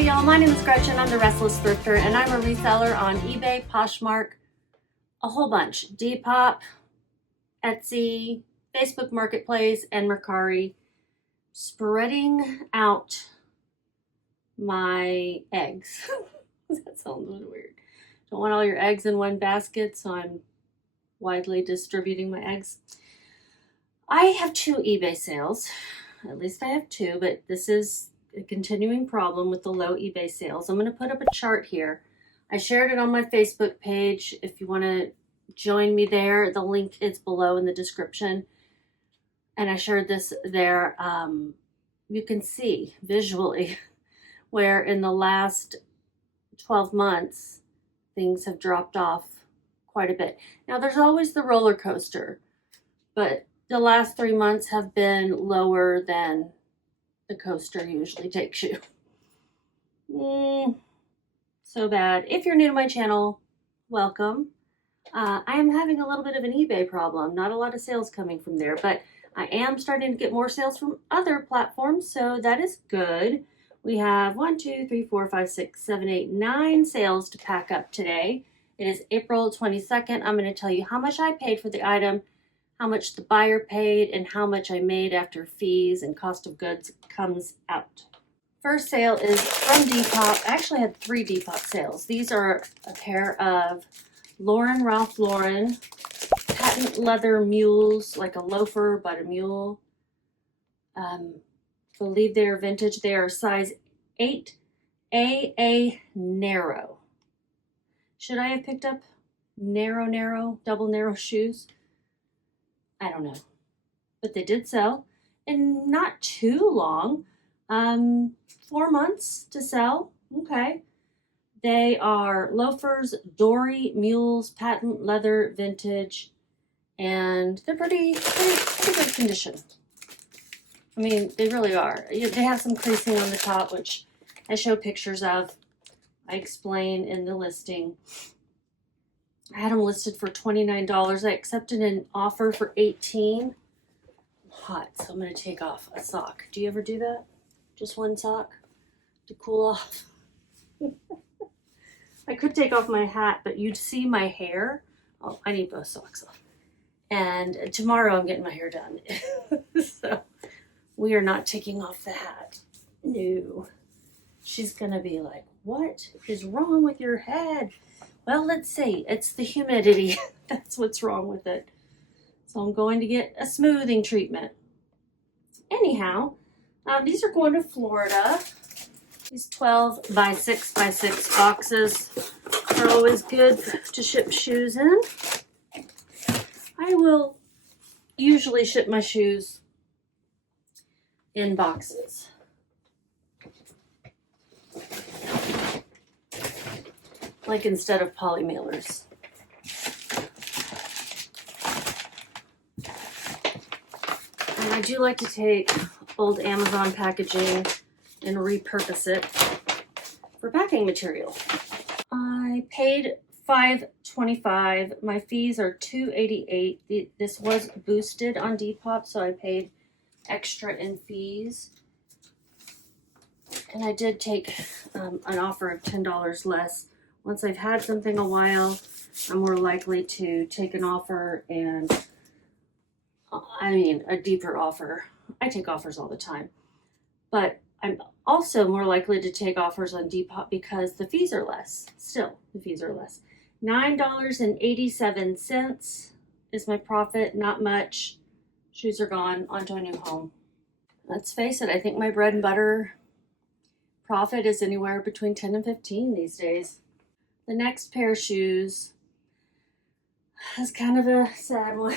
Howdy y'all, my name is Gretchen. I'm the Restless Thrifter and I'm a reseller on eBay, Poshmark, a whole bunch. Depop, Etsy, Facebook Marketplace, and Mercari. Spreading out my eggs. That sounds weird. Don't want all your eggs in one basket, so I'm widely distributing my eggs. I have 2 eBay sales. At least I have 2, but this is a continuing problem with the low eBay sales. I'm going to put up a chart here. I shared it on my Facebook page. If you want to join me there, the link is below in the description. And I shared this there. You can see visually where in the last 12 months, things have dropped off quite a bit. Now there's always the roller coaster, but the last 3 months have been lower than the coaster usually takes you. So bad. If you're new to my channel, welcome. I am having a little bit of an eBay problem. Not a lot of sales coming from there, but I am starting to get more sales from other platforms, so that is good. We have 1, 2, 3, 4, 5, 6, 7, 8, 9 sales to pack up today. It is April 22nd. I'm going to tell you how much I paid for the item, how much the buyer paid, and how much I made after fees and cost of goods comes out. First sale is from Depop. I actually had 3 Depop sales. These are a pair of Ralph Lauren patent leather mules, like a loafer but a mule. Believe they are vintage. They are size 8 AA narrow. Should I have picked up double narrow shoes? I don't know, but they did sell in not too long, 4 months to sell. Okay. They are loafers, dory mules, patent leather, vintage, and they're pretty good condition. I mean, they really are. They have some creasing on the top, which I show pictures of. I explain in the listing. I had them listed for $29. I accepted an offer for $18. I'm hot, so I'm going to take off a sock. Do you ever do that? Just one sock to cool off? I could take off my hat, but you'd see my hair. Oh, I need both socks off. And tomorrow I'm getting my hair done. So we are not taking off the hat. No. She's going to be like, what is wrong with your head? Well, let's see. It's the humidity. That's what's wrong with it. So I'm going to get a smoothing treatment. Anyhow, these are going to Florida. These 12 by 6 by 6 boxes are always good to ship shoes in. I will usually ship my shoes in boxes. Like instead of poly mailers. And I do like to take old Amazon packaging and repurpose it for packing material. I paid $5.25. My fees are $2.88. This was boosted on Depop, so I paid extra in fees. And I did take an offer of $10 less. Once I've had something a while, I'm more likely to take an offer and, a deeper offer. I take offers all the time. But I'm also more likely to take offers on Depop because the fees are less. Still, the fees are less. $9.87 is my profit. Not much. Shoes are gone. On to a new home. Let's face it, I think my bread and butter profit is anywhere between 10 and 15 these days. The next pair of shoes is kind of a sad one.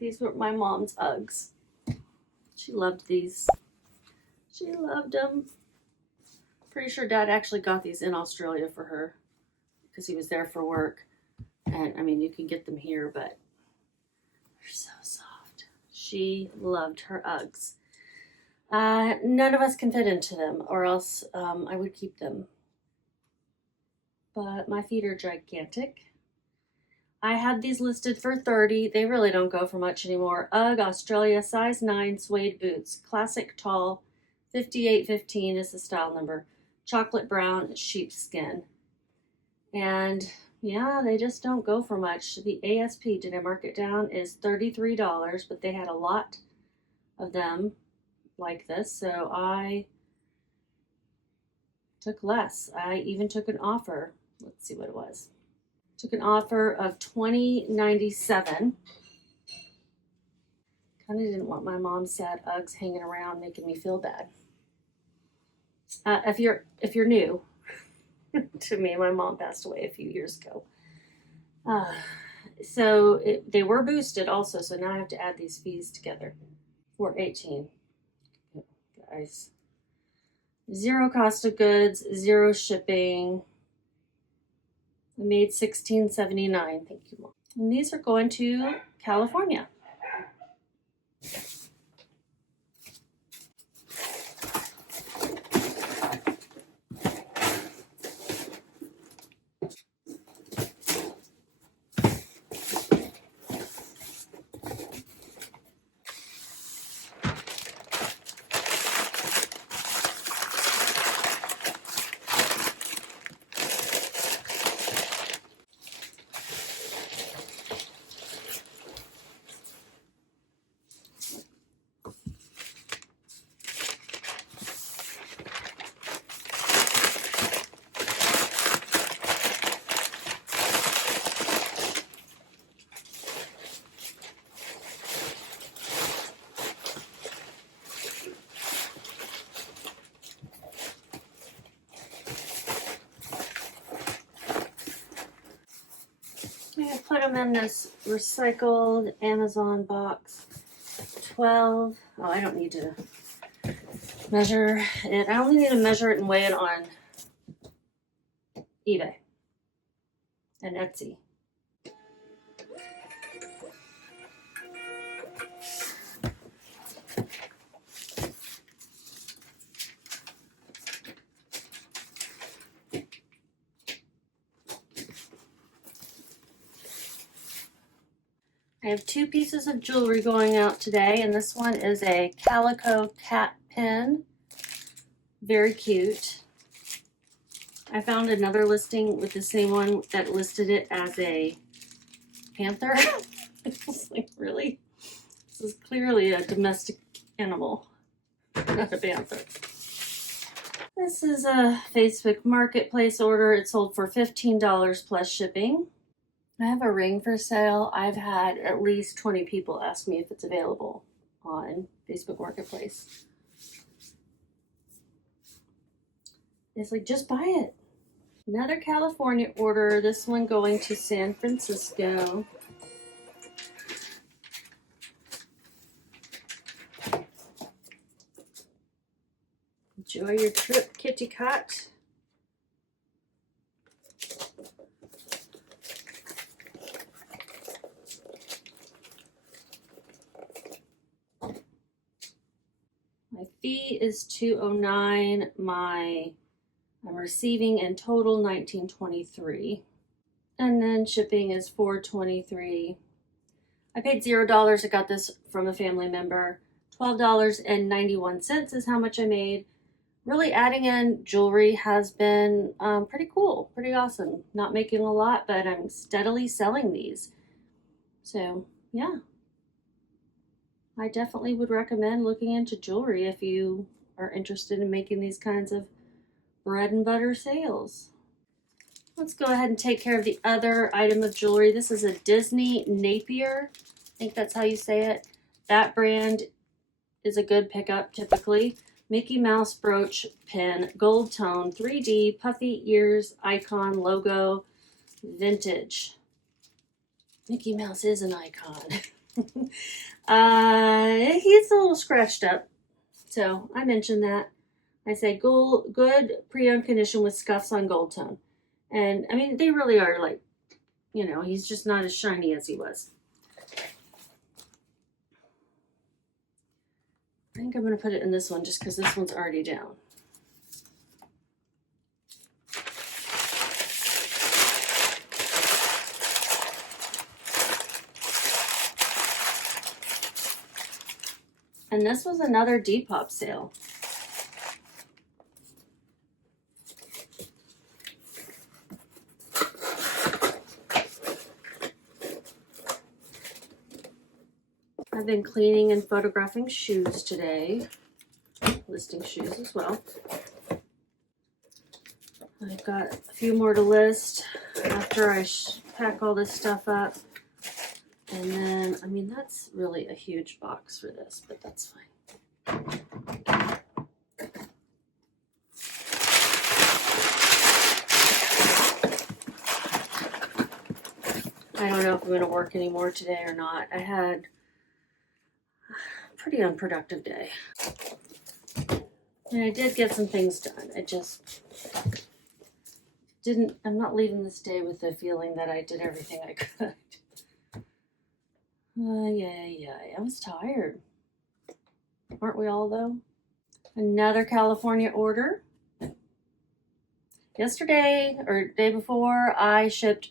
These were my mom's Uggs. She loved these. She loved them. Pretty sure Dad actually got these in Australia for her because he was there for work. And I mean, you can get them here, but they're so soft. She loved her Uggs. None of us can fit into them, or else I would keep them. But my feet are gigantic. I had these listed for $30. They really don't go for much anymore. UGG Australia size 9 suede boots. Classic tall. 5815 is the style number. chocolate brown sheepskin. And yeah, they just don't go for much. The ASP, did I mark it down, is $33, but they had a lot of them like this, so I took less. I even took an offer. Let's see what it was. Took an offer of $20.97. Kind of didn't want my mom's sad Uggs hanging around making me feel bad. If you're new to me, my mom passed away a few years ago. So they were boosted also, so now I have to add these fees together. $4.18. Guys, zero cost of goods, zero shipping. I made $16.79. Thank you, Mom. And these are going to California. I put them in this recycled Amazon box. 12. Oh, I don't need to measure it. I only need to measure it and weigh it on eBay and Etsy. I have two pieces of jewelry going out today, and this one is a calico cat pin. Very cute. I found another listing with the same one that listed it as a panther. I was like, really? This is clearly a domestic animal, not a panther. This is a Facebook Marketplace order. It sold for $15 plus shipping. I have a ring for sale. I've had at least 20 people ask me if it's available on Facebook Marketplace. It's like, just buy it. Another California order. This one going to San Francisco. Enjoy your trip, kitty cat. My fee is $209. I'm receiving in total $19.23. And then shipping is $4.23. I paid $0. I got this from a family member. $12.91 is how much I made. Really adding in jewelry has been pretty cool, pretty awesome. Not making a lot, but I'm steadily selling these. So yeah, I definitely would recommend looking into jewelry if you are interested in making these kinds of bread and butter sales. Let's go ahead and take care of the other item of jewelry. This is a Disney Napier. I think that's how you say it. That brand is a good pickup typically. Mickey Mouse brooch pin, gold tone, 3D, puffy ears, icon, logo, vintage. Mickey Mouse is an icon. He's a little scratched up, so I mentioned that. I say good pre-owned condition with scuffs on gold tone. And I mean, they really are like, you know, he's just not as shiny as he was. I think I'm going to put it in this one just because this one's already down. And this was another Depop sale. been cleaning and photographing shoes today, listing shoes as well. I've got a few more to list after I pack all this stuff up. And then, I mean, that's really a huge box for this, but that's fine. I don't know if I'm going to work anymore today or not. I had a pretty unproductive day. And I did get some things done. I just didn't, I'm not leaving this day with the feeling that I did everything I could. I was tired. Aren't we all though? Another California order. Yesterday or day before, I shipped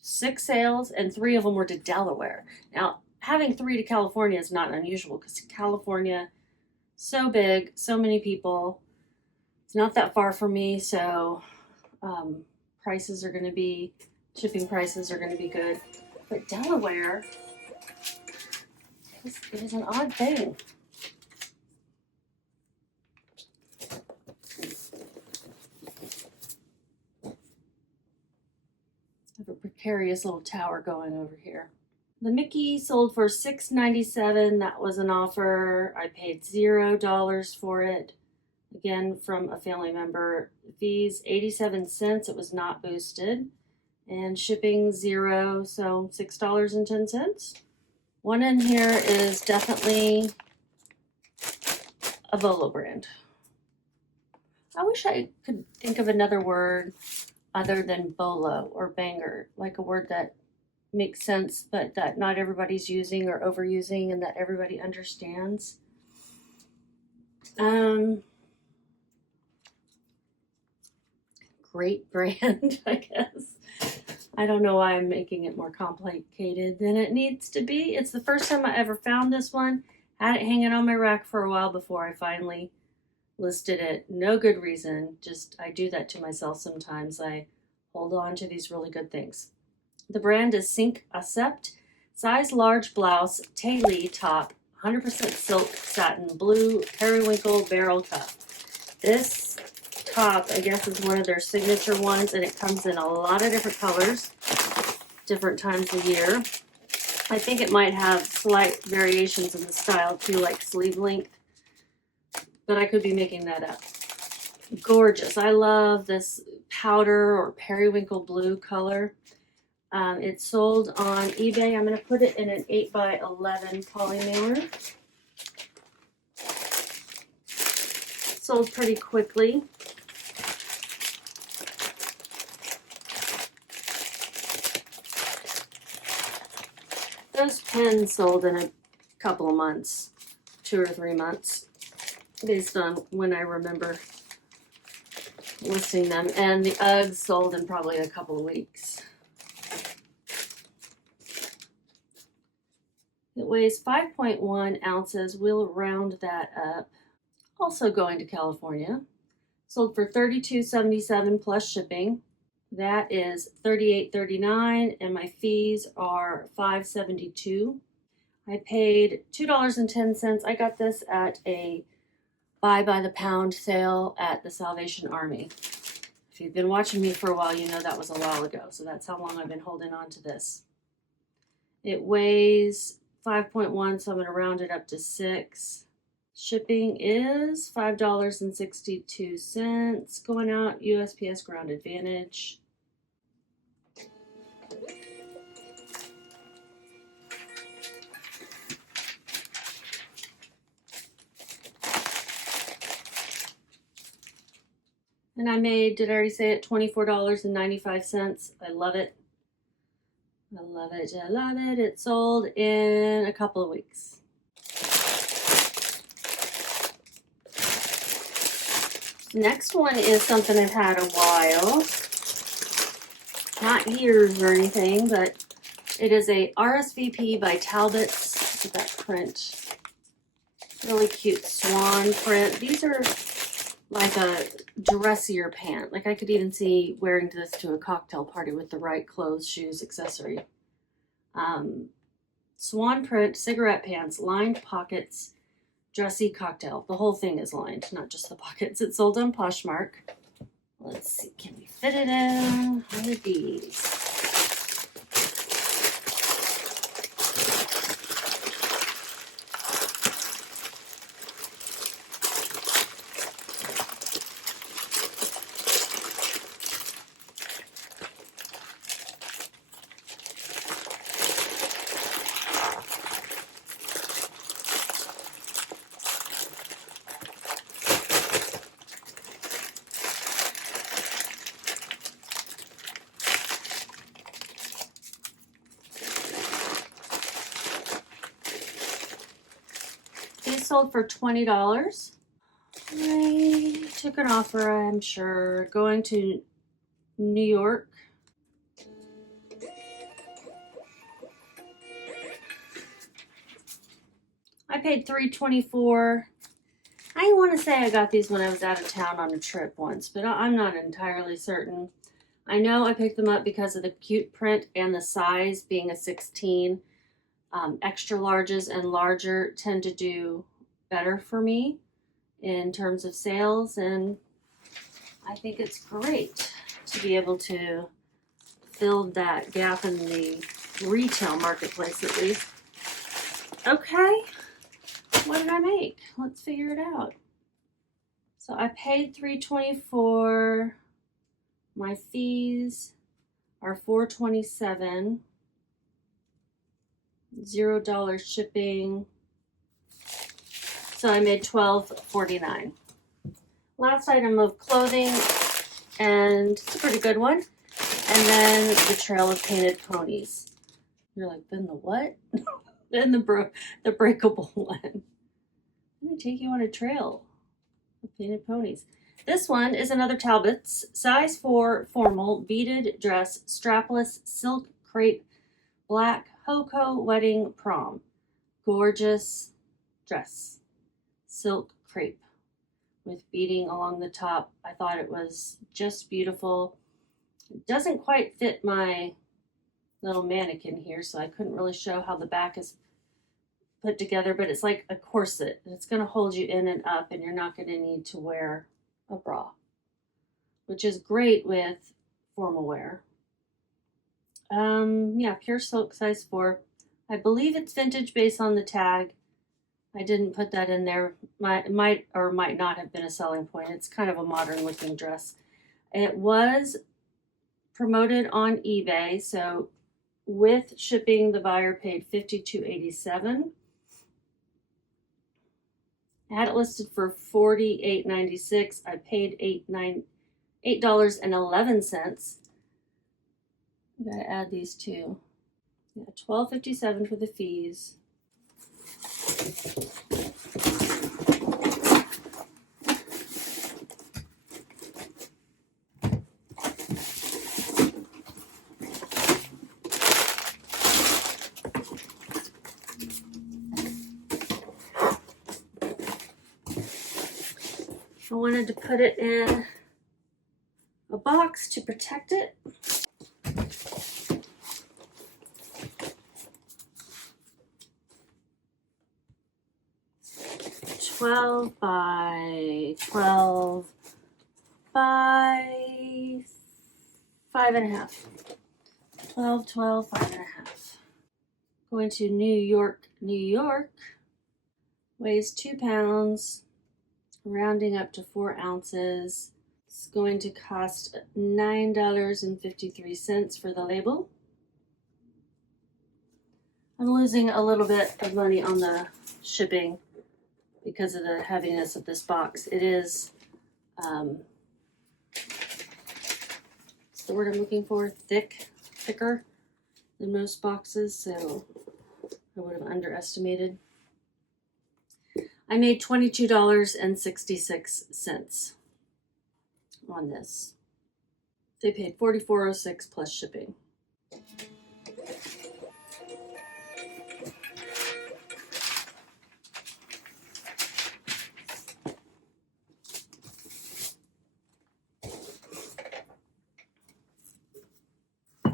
6 sales and 3 of them were to Delaware. Now, having 3 to California is not unusual because California, so big, so many people. It's not that far from me, so prices are going to be, shipping prices are going to be good. But Delaware, it is an odd thing. I have a precarious little tower going over here. The Mickey sold for $6.97. That was an offer. I paid $0 for it. Again, from a family member. Fees 87 cents. It was not boosted. And shipping 0, so $6.10. One in here is definitely a BOLO brand. I wish I could think of another word other than BOLO or banger, like a word that makes sense, but that not everybody's using or overusing and that everybody understands. Great brand, I guess. I don't know why I'm making it more complicated than it needs to be. It's the first time I ever found this one. Had it hanging on my rack for a while before I finally listed it. No good reason. Just I do that to myself sometimes. I hold on to these really good things. The brand is Sync Accept. Size large blouse, Tailey top, 100% silk satin, blue periwinkle barrel cuff. This top, I guess, is one of their signature ones, and it comes in a lot of different colors, different times of year. I think it might have slight variations in the style too, like sleeve length, but I could be making that up. Gorgeous. I love this powder or periwinkle blue color. It's sold on eBay. I'm going to put it in an 8x11 poly mailer. Sold pretty quickly. Those pens sold in a couple of months, 2 or 3 months, based on when I remember listing them. And the Uggs sold in probably a couple of weeks. It weighs 5.1 ounces. We'll round that up. Also going to California. Sold for $32.77 plus shipping. That is $38.39, and my fees are $5.72. I paid $2.10. I got this at a buy by the pound sale at the Salvation Army. If you've been watching me for a while, you know that was a while ago. So that's how long I've been holding on to this. It weighs 5.1, so I'm going to round it up to 6. Shipping is $5.62. Going out USPS Ground Advantage. And I made, did I already say it, $24.95. I love it. I love it. I love it. It sold in a couple of weeks. Next one is something I've had a while. Not years or anything, but it is a RSVP by Talbot's. Look at that print. Really cute swan print. These are like a dressier pant. Like I could even see wearing this to a cocktail party with the right clothes, shoes, accessory. Swan print, cigarette pants, lined pockets, dressy cocktail. The whole thing is lined, not just the pockets. It's sold on Poshmark. Let's see, can we fit it in one of these? These sold for $20. I took an offer, I'm sure, going to New York. I paid $3.24. I want to say I got these when I was out of town on a trip once, but I'm not entirely certain. I know I picked them up because of the cute print and the size being a 16. Extra larges and larger tend to do better for me in terms of sales, and I think it's great to be able to fill that gap in the retail marketplace at least. Okay, what did I make? Let's figure it out. So I paid $3.24. My fees are $4.27. $0 shipping. So I made $12.49. Last item of clothing, and it's a pretty good one. And then the trail of painted ponies. You're like, then the what? Then the breakable one. I'm gonna take you on a trail of painted ponies. This one is another Talbot's size 4 formal beaded dress, strapless silk crepe, black Hoko wedding prom. Gorgeous dress, silk crepe with beading along the top. I thought it was just beautiful. It doesn't quite fit my little mannequin here, so I couldn't really show how the back is put together, but it's like a corset. It's going to hold you in and up, and you're not going to need to wear a bra, which is great with formal wear. Yeah, pure silk size 4. I believe it's vintage based on the tag. I didn't put that in there. Might or might not have been a selling point. It's kind of a modern looking dress. It was promoted on eBay, so with shipping, the buyer paid $52.87. I had it listed for $48.96. I paid $8.11. I gotta add these two. Yeah, $12.57 for the fees. I wanted to put it in a box to protect it. $12 by $12 by 5.5. 12, 12, 5.5. Going to New York, New York. Weighs 2 pounds, rounding up to 4 ounces. It's going to cost $9.53 for the label. I'm losing a little bit of money on the shipping because of the heaviness of this box. It is, what's the word I'm looking for? Thicker than most boxes, so I would have underestimated. I made $22.66 on this. They paid $44.06 plus shipping.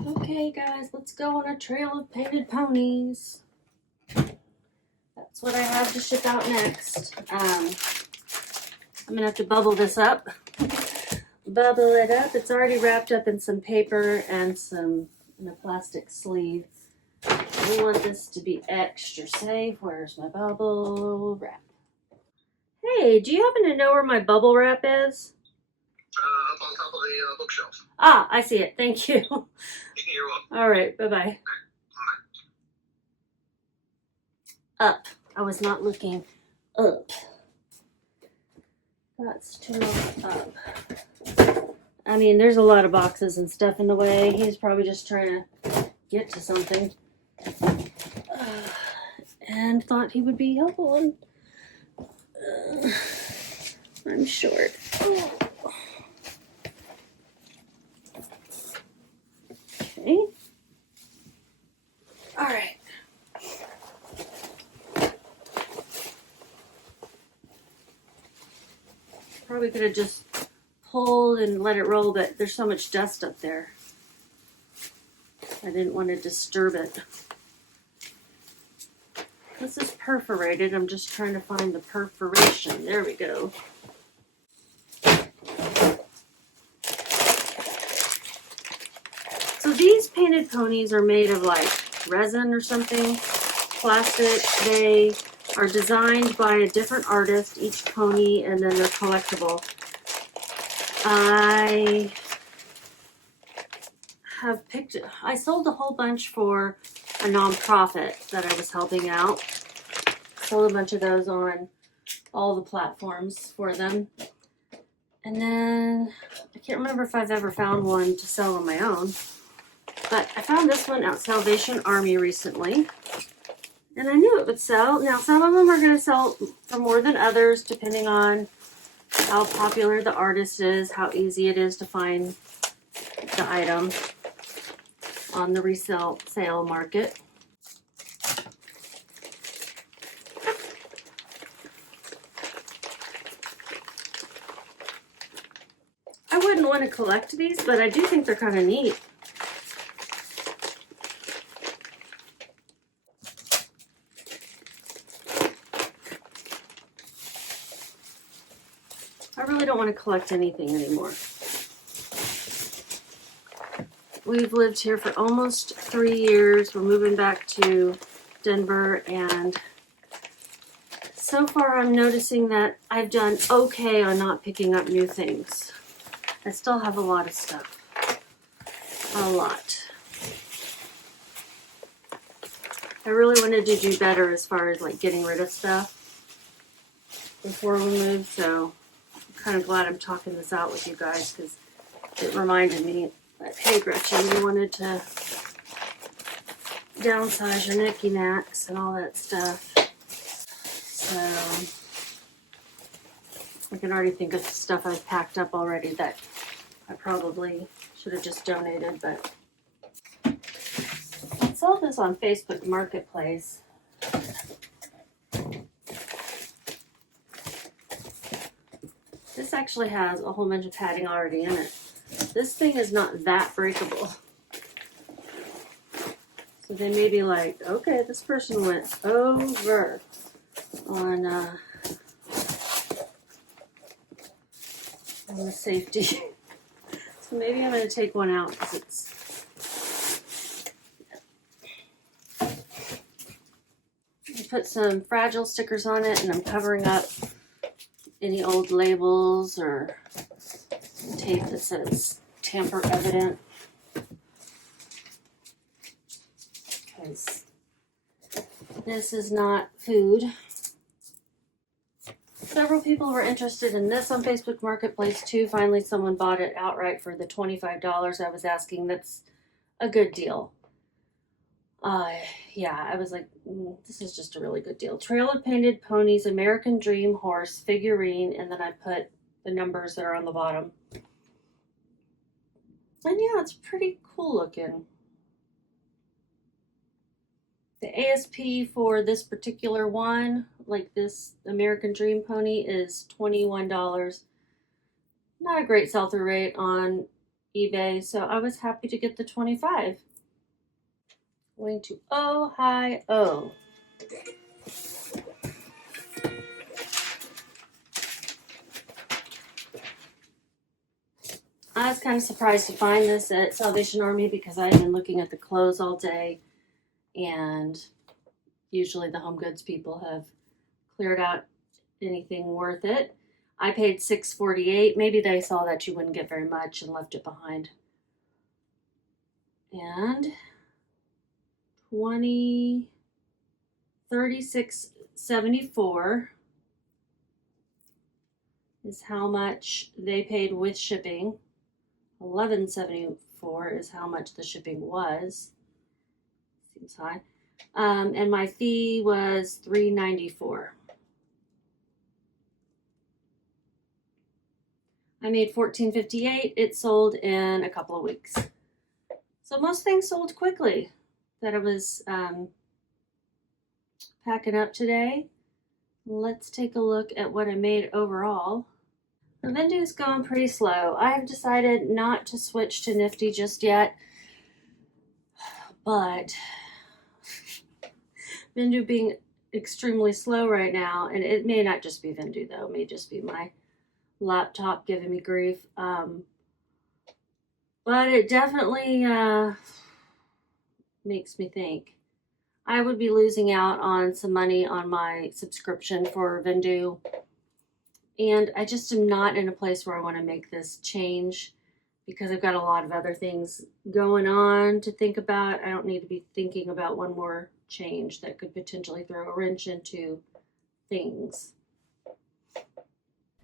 Okay guys, let's go on a trail of painted ponies. That's what I have to ship out next. I'm gonna have to bubble this up. Bubble it up. It's already wrapped up in some paper and in a plastic sleeve. I want this to be extra safe. Where's my bubble wrap? Hey, do you happen to know where my bubble wrap is? Up on top of the bookshelf. Ah, I see it. Thank you. You're welcome. All right, bye-bye. Up. I was not looking up. That's to look up. I mean, there's a lot of boxes and stuff in the way. He's probably just trying to get to something. And thought he would be helpful. I'm short. Okay. All right. Probably could have just pulled and let it roll, but there's so much dust up there. I didn't want to disturb it. This is perforated. I'm just trying to find the perforation. There we go. So these painted ponies are made of like resin or something, plastic. They are designed by a different artist, each pony, and then they're collectible. I sold a whole bunch for a nonprofit that I was helping out. Sold a bunch of those on all the platforms for them. And then I can't remember if I've ever found one to sell on my own. But I found this one at Salvation Army recently. And I knew it would sell. Now, some of them are going to sell for more than others, depending on how popular the artist is, how easy it is to find the item on the sale market. I wouldn't want to collect these, but I do think they're kind of neat. I really don't want to collect anything anymore. We've lived here for almost 3 years. We're moving back to Denver, and so far I'm noticing that I've done okay on not picking up new things. I still have a lot of stuff. A lot. I really wanted to do better as far as like getting rid of stuff before we move, so I'm kind of glad I'm talking this out with you guys because it reminded me that, hey Gretchen, you wanted to downsize your knicky knacks and all that stuff. So I can already think of stuff I've packed up already that I probably should have just donated, but I saw this on Facebook Marketplace. This actually has a whole bunch of padding already in it. This thing is not that breakable. So they may be like, okay, this person went over on the safety. So maybe I'm going to take one out because it's... I put some fragile stickers on it, and I'm covering up any old labels or tape that says tamper evident. Because this is not food. Several people were interested in this on Facebook Marketplace too. Finally, someone bought it outright for the $25 I was asking. That's a good deal. Yeah, I was like, this is just a really good deal. Trail of Painted Ponies, American Dream Horse, figurine, and then I put the numbers that are on the bottom. And yeah, it's pretty cool looking. The ASP for this particular one, like this American Dream pony, is $21. Not a great sell-through rate on eBay, so I was happy to get the 25. Going to Ohio. I was kind of surprised to find this at Salvation Army because I had been looking at the clothes all day, and usually the home goods people have cleared out anything worth it. I paid $6.48. Maybe they saw that you wouldn't get very much and left it behind. And $36.74 is how much they paid with shipping. $11.74 is how much the shipping was. Seems high. And my fee was $3.94. I made $14.58. It sold in a couple of weeks. So most things sold quickly that I was packing up today. Let's take a look at what I made overall. The VENDOO's going pretty slow. I have decided not to switch to Nifty just yet, but VENDOO being extremely slow right now, and it may not just be VENDOO though, it may just be my laptop giving me grief. But it definitely makes me think. I would be losing out on some money on my subscription for VENDOO. And I just am not in a place where I want to make this change because I've got a lot of other things going on to think about. I don't need to be thinking about one more change that could potentially throw a wrench into things.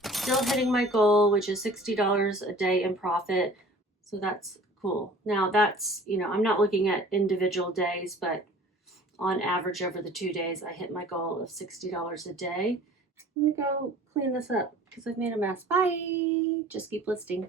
Still hitting my goal, which is $60 a day in profit. So that's cool. Now that's, I'm not looking at individual days, but on average over the 2 days, I hit my goal of $60 a day. Let me go clean this up because I've made a mess. Bye. Just keep listing.